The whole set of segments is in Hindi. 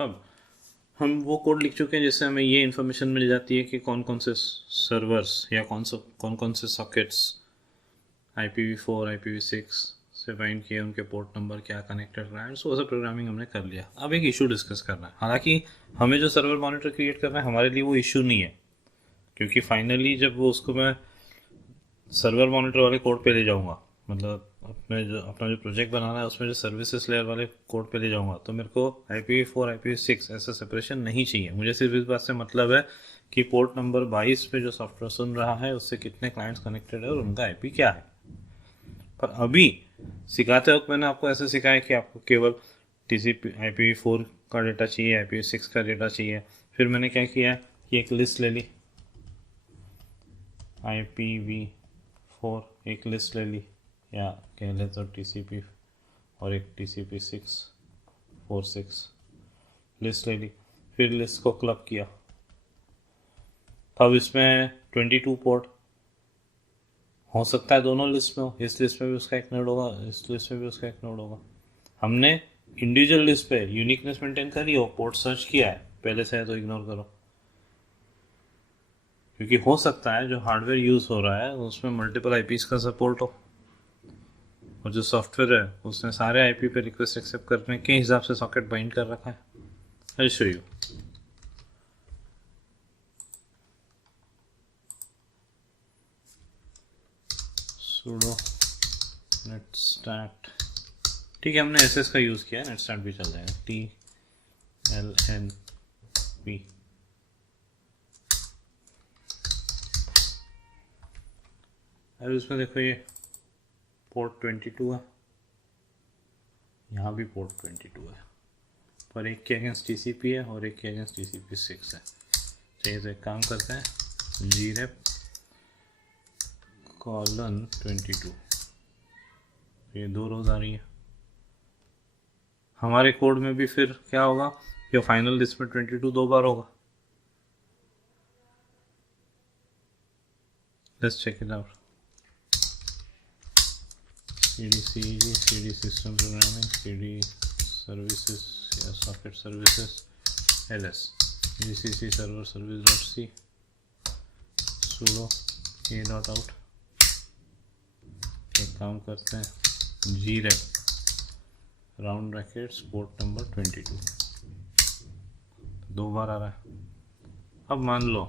अब हम वो कोड लिख चुके हैं जिससे हमें ये इन्फॉर्मेशन मिल जाती है कि कौन कौन से सर्वर्स या कौन कौन से सॉकेट्स IPv4 IPv6 से बाइंड किए, उनके पोर्ट नंबर क्या कनेक्टेड रहा है, सो सब प्रोग्रामिंग हमने कर लिया। अब एक इशू डिस्कस करना है। हालांकि हमें जो सर्वर मॉनिटर क्रिएट करना है हमारे लिए वो इशू नहीं है, क्योंकि फाइनली जब वो उसको मैं सर्वर मॉनिटर वाले कोड पे ले जाऊंगा, मतलब अपना जो प्रोजेक्ट बनाना है उसमें जो सर्विसेज लेयर वाले कोड पे ले जाऊंगा, तो मेरे को IPv4 IPv6 ऐसा सेपरेशन नहीं चाहिए। मुझे सिर्फ इस बात से मतलब है कि पोर्ट नंबर 22 पे जो सॉफ्टवेयर सुन रहा है उससे कितने क्लाइंट्स कनेक्टेड है और उनका IP क्या है। पर अभी सिखाते वक्त मैंने आपको ऐसे सिखाया कि आपको केवल TCP IPv4 का डेटा चाहिए, IPv6 का डेटा चाहिए। फिर मैंने क्या किया कि एक लिस्ट ले ली, IPv4 एक लिस्ट ले ली, या कह ले तो TCP और एक TCP/646 लिस्ट ले ली। फिर लिस्ट को क्लब किया। अब इसमें 22 पोर्ट हो सकता है, दोनों लिस्ट में हो, इस लिस्ट में भी उसका एक नोड होगा, इस लिस्ट में भी उसका एक नोड होगा। हमने इंडिविजुअल लिस्ट पे यूनिकनेस मेंटेन करी हो, पोर्ट सर्च किया है पहले से है तो इग्नोर करो, क्योंकि हो सकता है जो हार्डवेयर यूज हो रहा है उसमें मल्टीपल IPs का सपोर्ट हो, और जो सॉफ्टवेयर है उसने सारे IP पे रिक्वेस्ट एक्सेप्ट करने के हिसाब से सॉकेट बाइंड कर रखा है। I show you. sudo net start, ठीक है, हमने SS का यूज़ किया, नेट स्टार्ट भी चल जाएगा, TLNP। अब इसमें देखो ये पोर्ट 22 है, यहाँ भी पोर्ट 22 है, पर एक के अगेंस्ट TCP है और एक के अगेंस्ट TCP/6 है। चाहिए तो एक काम करते हैं, grep:22, ये 2 रोज आ रही है। हमारे कोड में भी फिर क्या होगा, ये फाइनल लिस्ट में 22 2 बार होगा। Let's check it out. CD CD system programming, CD services या socket services, LS GCC server service, sudo a.out। एक काम करते हैं, grep round brackets port number 22, 2 बार आ रहा है। अब मान लो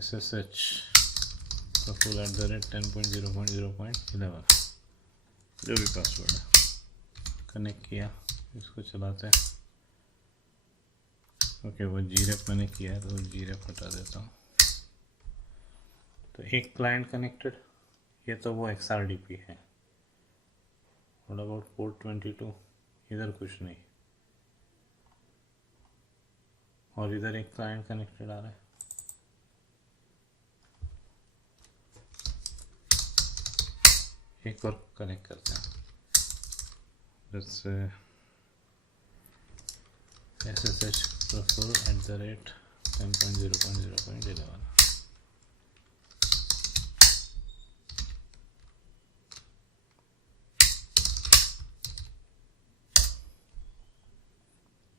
SSH @10.0.0.11 जो भी पासवर्ड है, कनेक्ट किया, इसको चलाते हैं। ओके, वो grep मैंने किया है तो grep हटा देता हूँ। तो एक क्लाइंट कनेक्टेड, ये तो वो XRDP है। व्हाट अबाउट पोर्ट 22, इधर कुछ नहीं, और इधर एक क्लाइंट कनेक्टेड आ रहा है। एक और कनेक्ट करते हैं, जैसे SSH protocol @10.0.0.11।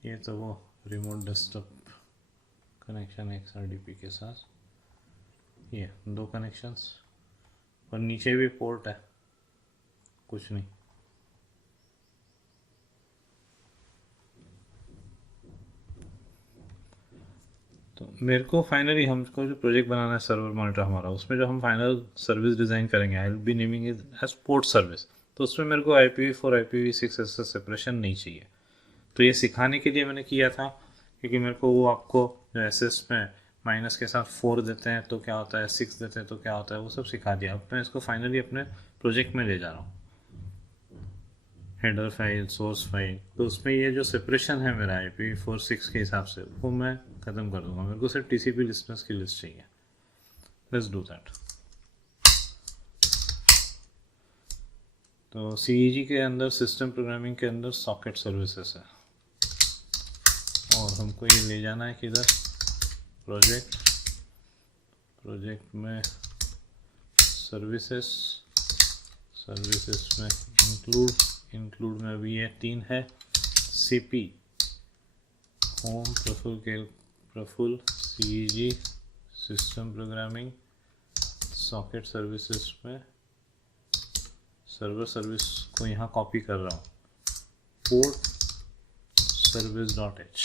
ये तो वो रिमोट डेस्कटॉप कनेक्शन XRDP के साथ, ये 2 कनेक्शंस, और नीचे भी पोर्ट है, कुछ नहीं। तो मेरे को फाइनली हमको जो प्रोजेक्ट बनाना है सर्वर मॉनिटर हमारा, उसमें जो हम फाइनल सर्विस डिज़ाइन करेंगे, I will be naming it as port service. तो उसमें मेरे को IPv4 IPv6 ऐसा सेपरेशन नहीं चाहिए। तो ये सिखाने के लिए मैंने किया था, क्योंकि मेरे को वो आपको जो SS में माइनस के साथ 4 देते हैं तो क्या होता है, 6 देते हैं तो क्या होता है, वो सब सिखा दिया। अब मैं इसको फाइनली अपने प्रोजेक्ट में ले जा रहा हूँ, हेडर फाइल, सोर्स फाइल, तो उसमें ये जो सेपरेशन है मेरा IPv4 6 के हिसाब से, वो मैं ख़त्म कर दूंगा। मेरे को सिर्फ TCP लिस्टनर्स की लिस्ट चाहिए। Let's do that. तो CEG के अंदर, सिस्टम प्रोग्रामिंग के अंदर सॉकेट सर्विसेज है, और हमको ये ले जाना है किधर, प्रोजेक्ट में सर्विसेज में इंक्लूड इंक्लूड में अभी ये 3 है, CP home, Praful CEG system programming, socket services में सर्वर सर्विस को यहाँ कॉपी कर रहा हूँ, पोर्ट service.h,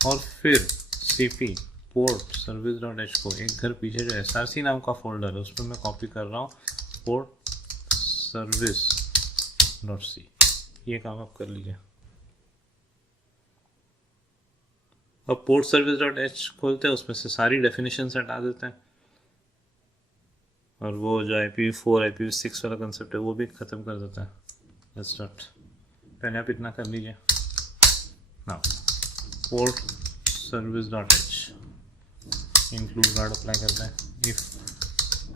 और फिर CP पोर्ट service.h को एक घर पीछे जो src नाम का फोल्डर है उस पर मैं कॉपी कर रहा हूँ, पोर्ट service.c। ये काम आप कर लीजिए। अब पोर्ट service.h खोलते हैं, उसमें से सारी डेफिनेशन हटा देते हैं और वो जो IPv4 IPv6 वाला कंसेप्ट है वो भी ख़त्म कर देता है। Let's start. पहले आप इतना कर लीजिए। Now port service.h include guard apply करते हैं, if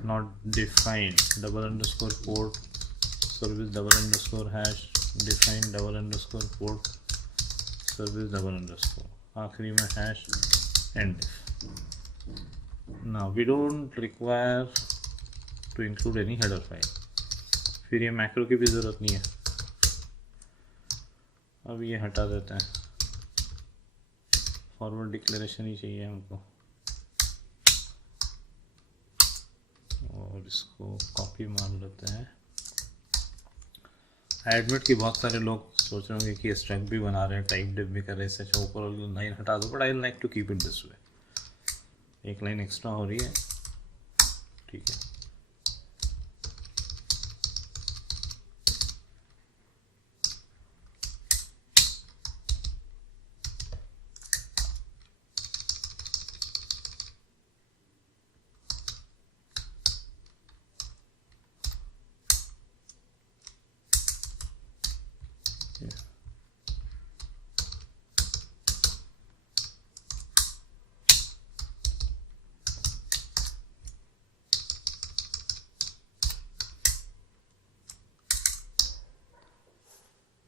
not defined _port service _hash defined _port service _ आखिरी में hash end. Now we don't require to include any header file, फिर ये मैक्रो की भी ज़रूरत नहीं है। अब ये हटा देते हैं, फॉरवर्ड डिक्लेरेशन ही चाहिए हमको, और इसको कॉपी मार लेते हैं। आई एडमिट कि बहुत सारे लोग सोच रहे होंगे कि स्ट्रक्ट भी बना रहे हैं, टाइप डिफ भी कर रहे हैं, इससे ऊपर वाली लाइन हटा दो, but I like to keep it this way. एक लाइन एक्स्ट्रा हो रही है, ठीक है।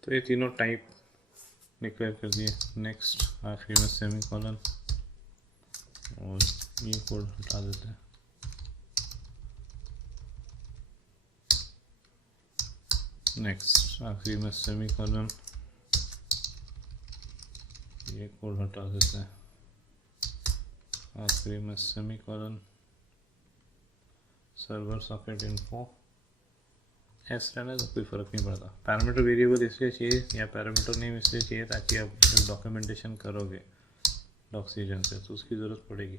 तो ये तीनों टाइप डिक्लेयर कर दिए। नेक्स्ट आखिरी में सेमीकोलन, और ये कोड हटा देते हैं। नेक्स्ट आखिरी में सेमीकोलन, ये कोड हटा देते हैं। आखिरी में सेमीकोलन, सर्वर सॉकेट इन्फो, ऐसा रहना तो कोई फ़र्क नहीं पड़ता। पैरामीटर वेरिएबल इसलिए चाहिए या पैरामीटर नेम इसलिए चाहिए ताकि आप जब डॉक्यूमेंटेशन करोगे डॉक्सीजन से तो उसकी ज़रूरत पड़ेगी।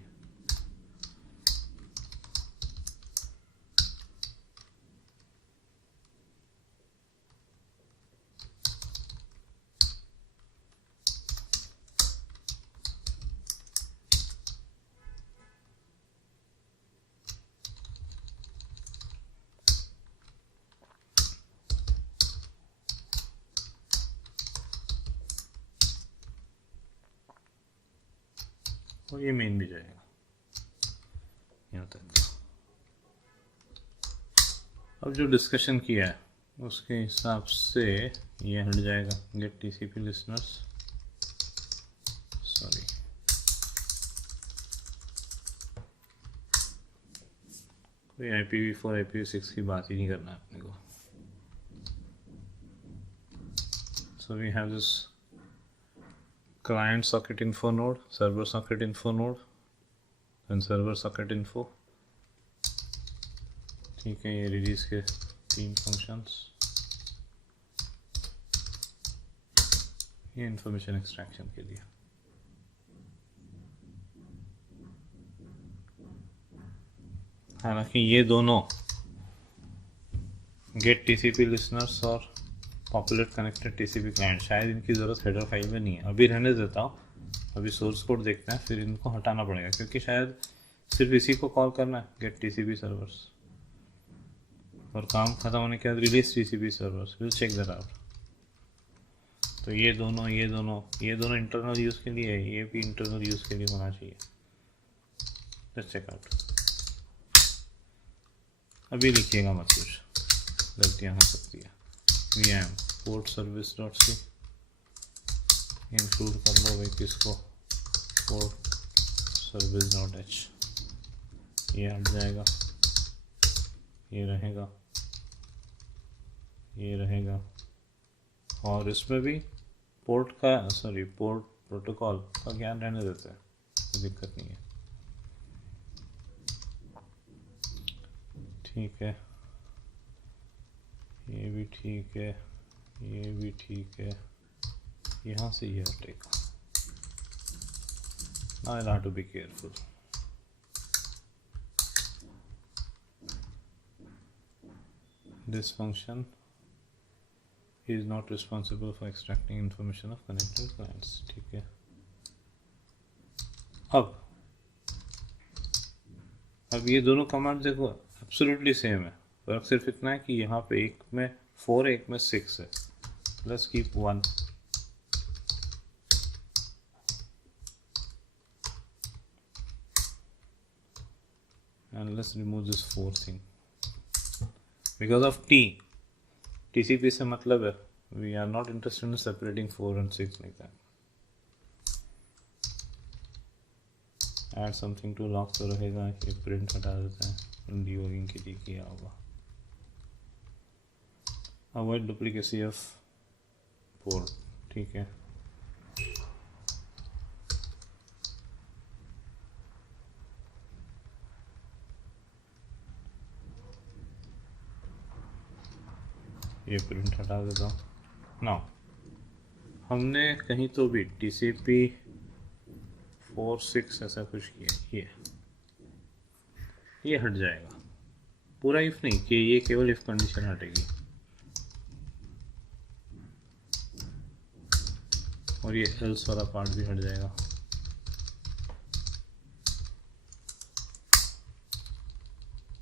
और ये मेन भी जाएगा यहाँ तक। अब जो डिस्कशन किया है उसके हिसाब से ये हट जाएगा, गेट TCP लिसनर्स, सॉरी कोई IPv4 IPv6 की बात ही नहीं करना है अपने को। So we have this client socket info node, server socket info node and server socket info, ठीक है। ये रिलीज के 3 फंक्शंस, ये इंफॉर्मेशन एक्सट्रैक्शन के लिए। हालांकि ये दोनों गेट TCP लिसनर्स और पॉपुलेट कनेक्टेड TCP क्लाइंट शायद इनकी ज़रूरत हेडर फाइल में नहीं है। अभी रहने देता हूँ, अभी सोर्स कोड देखते हैं, फिर इनको हटाना पड़ेगा क्योंकि शायद सिर्फ इसी को कॉल करना है, गेट TCP सर्वर्स, और काम ख़त्म होने के बाद release TCP servers, will check that out. तो ये दोनों इंटरनल यूज़ के लिए है, ये भी इंटरनल यूज़ के लिए होना चाहिए। Let's check out. अभी लिखिएगा मत, कुछ गलतियाँ हो सकती है। VM पोर्ट service.c इंक्लूड कर लो भाई किसको, पोर्ट service.h, ये हट जाएगा, ये रहेगा, ये रहेगा, और इसमें भी पोर्ट प्रोटोकॉल का ज्ञान रहने देते हैं, कोई दिक्कत नहीं है। ठीक है, ये भी ठीक है, ये भी ठीक है, यहाँ से ये हटेगा। Now I'll have to be careful. This function is not responsible for extracting information of connected clients. ठीक है, अब ये दोनों कमांड देखो एब्सोल्युटली सेम है, फर्क सिर्फ इतना है कि यहाँ पे एक में 4 है, एक में 6 है। Let's keep 1. And let's remove this 4 thing because of TCP से मतलब है, we are not interested in separating 4 and 6 like that. Add something to log तो रहेगा, ये print हटा देते हैं, debugging के लिए किया होगा। Avoid duplicacy of port, ठीक है। ये प्रिंट हटा देता हूँ। नाउ हमने कहीं तो भी TCP 4.6 ऐसा कुछ किया, ये हट जाएगा पूरा, इफ नहीं कि ये केवल इफ कंडीशन हटेगी, और ये एल्स वाला पार्ट भी हट जाएगा।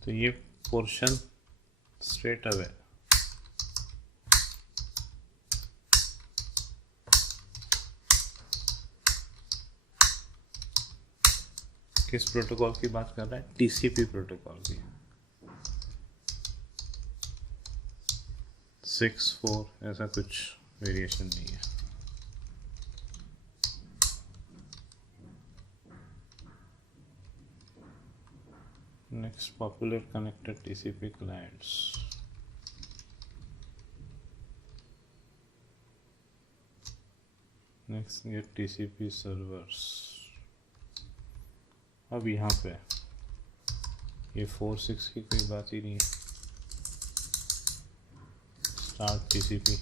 तो ये पोर्शन स्ट्रेट अवे किस प्रोटोकॉल की बात कर रहा है? TCP प्रोटोकॉल की। 6.4 ऐसा कुछ वेरिएशन नहीं है। Next, popular connected TCP clients. Next, get TCP servers. अब यहाँ पे ये 4.6 की कोई बात ही नहीं है। स्टार्ट TCP,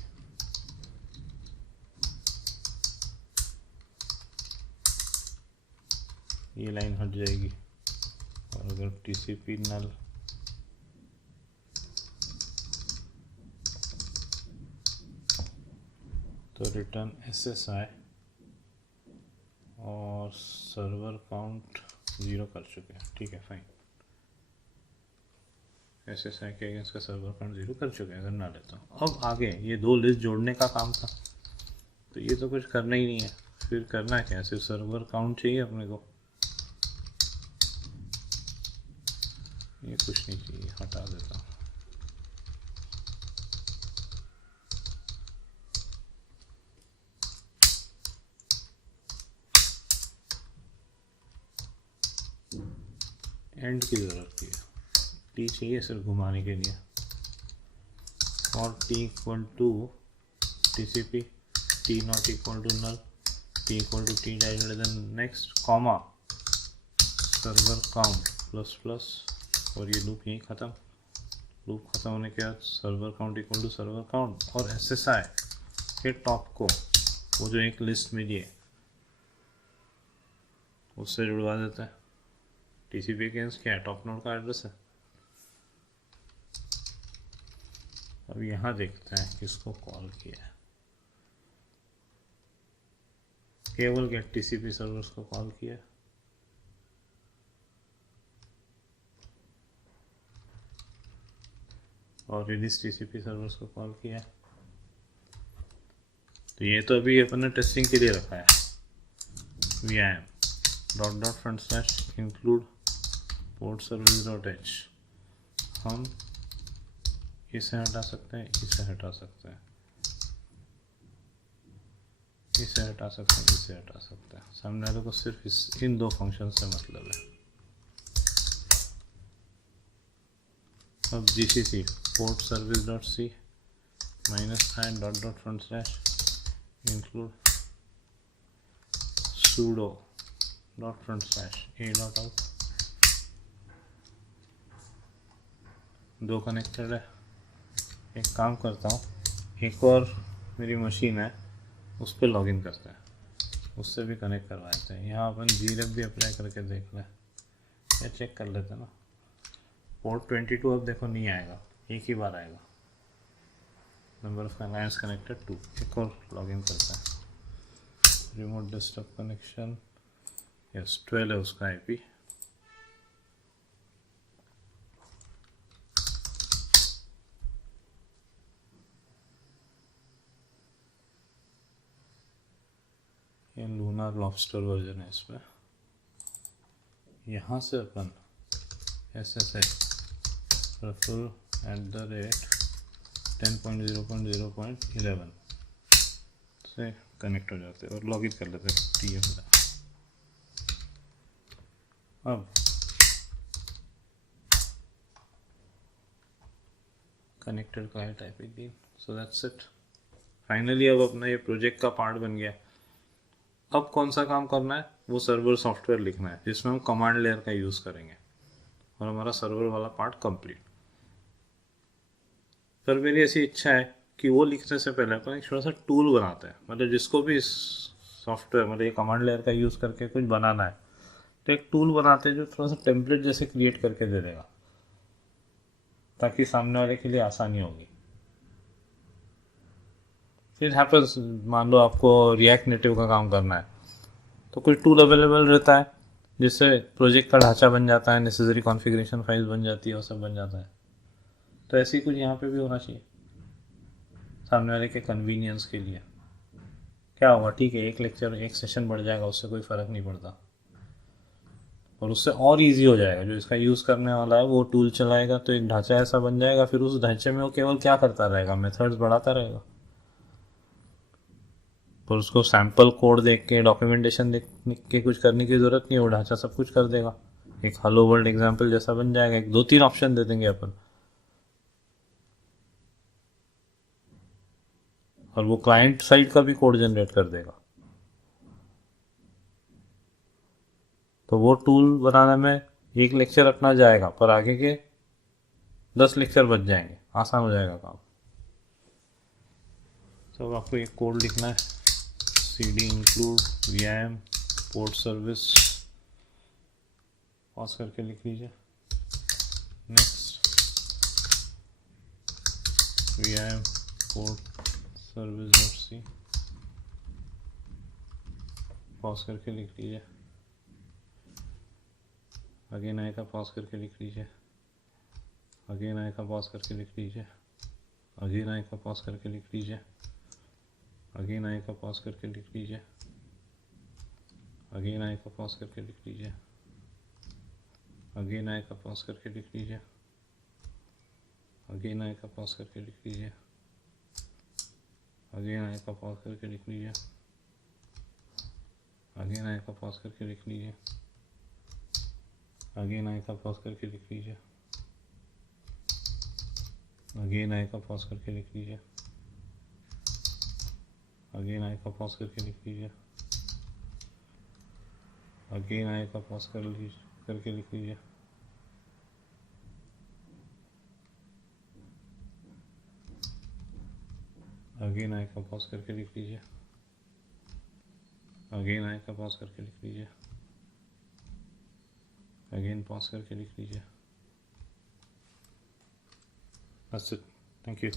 ये लाइन हट जाएगी, और अगर TCP नल तो रिटर्न SSI और सर्वर काउंट 0 कर चुके हैं। ठीक है, फाइन। SSI के अगेंस्ट का सर्वर काउंट 0 कर चुके हैं, अगर ना लेता हूँ। अब आगे ये 2 लिस्ट जोड़ने का काम था, तो ये तो कुछ करना ही नहीं है। फिर करना क्या है? सिर्फ सर्वर काउंट चाहिए अपने को, ये कुछ नहीं चाहिए, हटा देता हूँ। एंड की ज़रूरत है, टी चाहिए सिर्फ घुमाने के लिए। और T equal to TCP, T not equal to null, T equal to T greater then next comma server count plus plus, और ये लूप यहीं ख़त्म। लूप ख़त्म होने के बाद server count equal to server count, और SSI के टॉप को वो जो एक लिस्ट मिली है उससे जुड़वा देता है। TCP अगेंस्ट क्या है? टॉप नोड का एड्रेस है। अब यहाँ देखते हैं किसको कॉल किया है। केवल गेट TCP सर्वर्स को कॉल किया है। और रिलीज TCP सर्वर्स को कॉल किया है। तो ये तो अभी अपने टेस्टिंग के लिए रखा है। vim //include port service.h। हम इसे हटा सकते हैं, इसे हटा सकते हैं, इसे हटा सकते हैं, इसे हटा सकते हैं। सामने वाले को सिर्फ इन 2 फंक्शन से मतलब है। अब GCC port service.c -i dot front slash include sudo dot front slash a dot out। दो कनेक्टेड है। एक काम करता हूँ, एक और मेरी मशीन है उस पर लॉगिन करते हैं, उससे भी कनेक्ट करवा देते हैं। यहाँ अपन grep भी अप्लाई करके देख लें या चेक कर लेते हैं ना। पोर्ट 22 अब देखो नहीं आएगा, एक ही बार आएगा। Number of alliance connected 2। एक और लॉगिन करते हैं। रिमोट डेस्कटॉप कनेक्शन यस 12 है उसका आईपी। ये लूनर लॉबस्टर वर्जन है इसमें। यहाँ से अपन SSH रफुल @10.0.0.11 से कनेक्ट हो जाते हैं और लॉगिन कर लेते हैं TF से। अब connected client IP3। So that's it. Finally अब अपना ये प्रोजेक्ट का पार्ट बन गया। अब कौन सा काम करना है, वो सर्वर सॉफ्टवेयर लिखना है जिसमें हम कमांड लेयर का यूज़ करेंगे और हमारा सर्वर वाला पार्ट कंप्लीट। पर मेरी ऐसी इच्छा है कि वो लिखने से पहले अपन एक छोटा सा टूल बनाते हैं, मतलब जिसको भी इस सॉफ्टवेयर मतलब ये कमांड लेयर का यूज़ करके कुछ बनाना है तो एक टूल बनाते हैं जो थोड़ा सा टेम्पलेट जैसे क्रिएट करके दे देगा, ताकि सामने वाले के लिए आसानी होगी। फिर हैपन्स, मान लो आपको रिएक्ट नेटिव का काम करना है तो कोई टूल अवेलेबल रहता है जिससे प्रोजेक्ट का ढांचा बन जाता है, नेसेसरी कॉन्फ़िगरेशन फाइल्स बन जाती है और सब बन जाता है। तो ऐसे ही कुछ यहाँ पे भी होना चाहिए सामने वाले के कन्वीनियंस के लिए। क्या होगा, ठीक है एक लेक्चर एक सेशन बढ़ जाएगा, उससे कोई फ़र्क नहीं पड़ता, और उससे और इजी हो जाएगा। जो इसका यूज़ करने वाला है वो टूल चलाएगा तो एक ढांचा ऐसा बन जाएगा, फिर उस ढांचे में वो केवल क्या करता रहेगा, मेथड्स बढ़ाता रहेगा। पर उसको सैम्पल कोड देख के डॉक्यूमेंटेशन देख के कुछ करने की ज़रूरत नहीं है, वो ढांचा सब कुछ कर देगा। एक हेलो वर्ल्ड एग्जाम्पल जैसा बन जाएगा। एक 2-3 ऑप्शन दे देंगे अपन और वो क्लाइंट साइड का भी कोड जनरेट कर देगा। तो वो टूल बनाने में एक लेक्चर अपना जाएगा पर आगे के 10 लेक्चर बच जाएंगे, आसान हो जाएगा काम। तो आपको एक कोड लिखना है, cd include vim port service, pause करके लिख लीजिए। Next vim port service.c, pause करके लिख लीजिए। अगेन आएगा, पॉज करके लिख लीजिए। अगेन आएगा, पॉज करके लिख लीजिए। अगेन आएगा, पॉज करके लिख लीजिए। अगेन आएगा, पॉज करके लिख लीजिए। अगेन आएगा, पॉज करके लिख लीजिए। अगेन आएगा, पॉज करके लिख लीजिए। अगेन आएगा, पॉज करके लिख लीजिए। अगेन आएगा, पॉज करके लिख लीजिए। अगेन आएगा, पॉज करके लिख लीजिए। अगेन आएगा, पॉज करके लिख लीजिए। अगेन आएगा, पॉज करके लिख लीजिए। अगेन आएगा, पॉज करके लिख लीजिए। अगेन आएगा, पॉज करके लिख लीजिए। अगेन आएगा, पॉज करके लिख लीजिए। अगेन आएगा, पॉज करके लिख लीजिए। अगेन पॉज करके लिख लीजिए। That's it. Thank you.